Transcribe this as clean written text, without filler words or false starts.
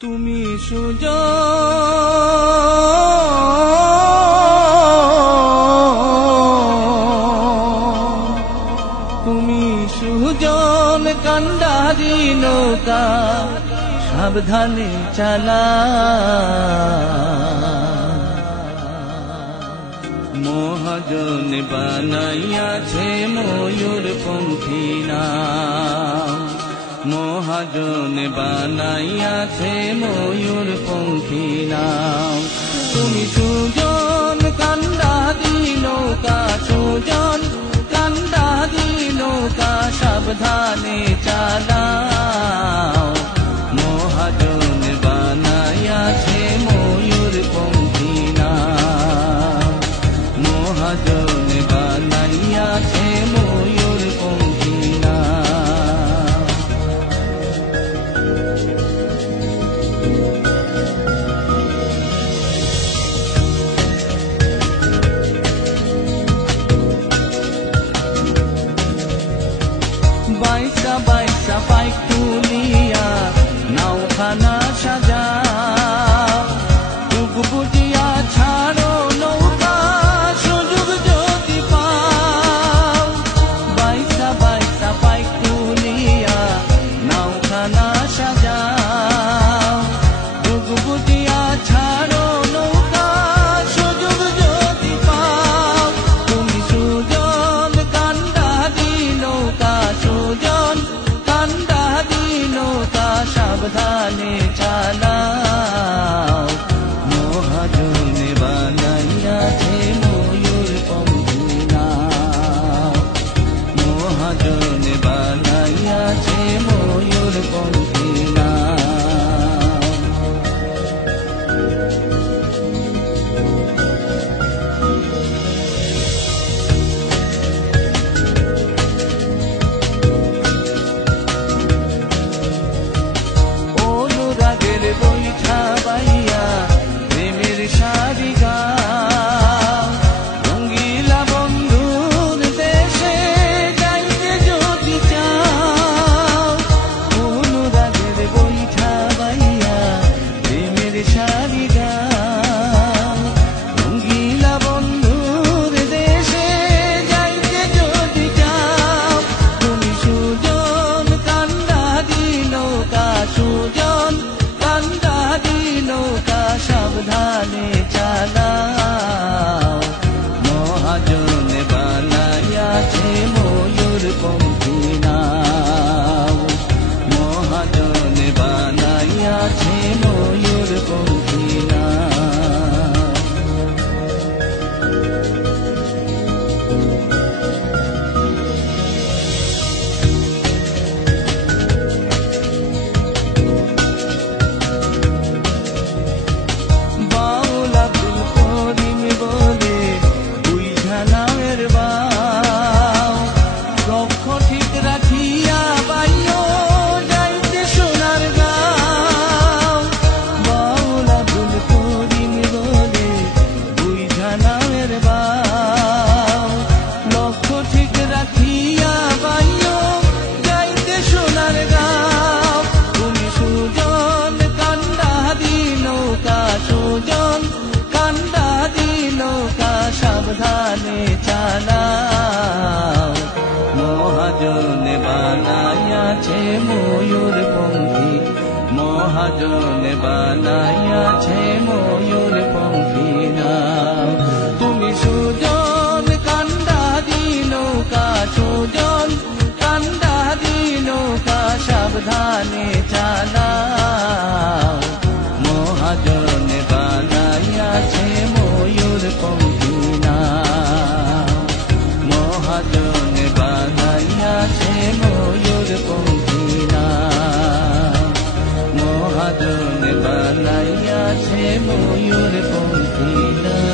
তুমি সুজন, তুমি সুজন কান্ডারি নৌকা সাবধানে চালা। মহাজন বানাইয়াছে ময়ূর পঙ্খী নাম, মহাজন বানাইয়াছে ময়ূর পঙ্খী নাম। তুমি সুজন কান্ডারি নৌকা, সুজন কান্ডারি নৌকা সাবধানে চালাও। মহাজন বানাইয়াছে ময়ূর পঙ্খী নাম, মহাজন বানাইয়াছে ময়ূর পঙ্খী নাম। বাইসা বাইসা পাইক তুলিয়া নাওখানা সাজাও, বুক বুঝিয়া ছাড়ো নৌকা সুযোগ যদি পাও। বাইসা বাইসা পাইক তুলিয়া নাওখানা সাজাও, বুক বুঝিয়া ছাড়ো নৌকা সুযোগ যদি পাও। তুমি সুজন কান্ডারি নৌকা, সুজন কান্ডারি নৌকা সাবধানে চালাও। মহাজন বানাইয়াছে ময়ূর পঙ্খী নাম, মহাজন বানাইয়াছে ময়ূর পঙ্খী নাম। অনুরাগের বৈঠা বাইয়া প্রেমের সারি গাও, রঙ্গিলা বন্ধুর দেশে যাইতে যদি চাও। অনুরাগের বৈঠা বাইয়া প্রেমের সারি গাও, রঙ্গিলা বন্ধুর দেশে যাইতে যদি চাও। তুমি সুজন কান্ডারি নৌকা, সুজন কান্ডারি নৌকা সাবধানে চালাও। মহাজন বানাইয়াছে ময়ূর পঙ্খী নাম, মহাজন বানাইয়াছে ময়ূর পঙ্খী নাম। বাউল আব্দুল করিম বলে বুইঝা নামের বাও, লক্ষ্য ঠিক রাখিয়া বাইও যাইতে সোনার গাঁও। বাউল আব্দুল করিম বলে বুইঝা নামের বাও, লক্ষ্য ঠিক রাখিয়া বাইও যাইতে সোনার গাঁও। তুমি সুজন কান্ডারি নৌকা, সুজন কান্ডারি নৌকা সাবধানে চালাও। মহাজন বানাইয়াছে ময়ূর পঙ্খী, মহাজন বানাইয়াছে ময়ূর পঙ্খী নাম। তুমি সুজন কান্ডারি নৌকা, সুজন কান্ডারি নৌকা সাবধানে চালাও। মহাজন বানাইয়াছে ময়ূর পঙ্খী নাম, মহাজন বানাইয়াছে ময়ূর পঙ্খী নাম, মহাজন বানাইয়াছে ময়ূর পঙ্খী নাম।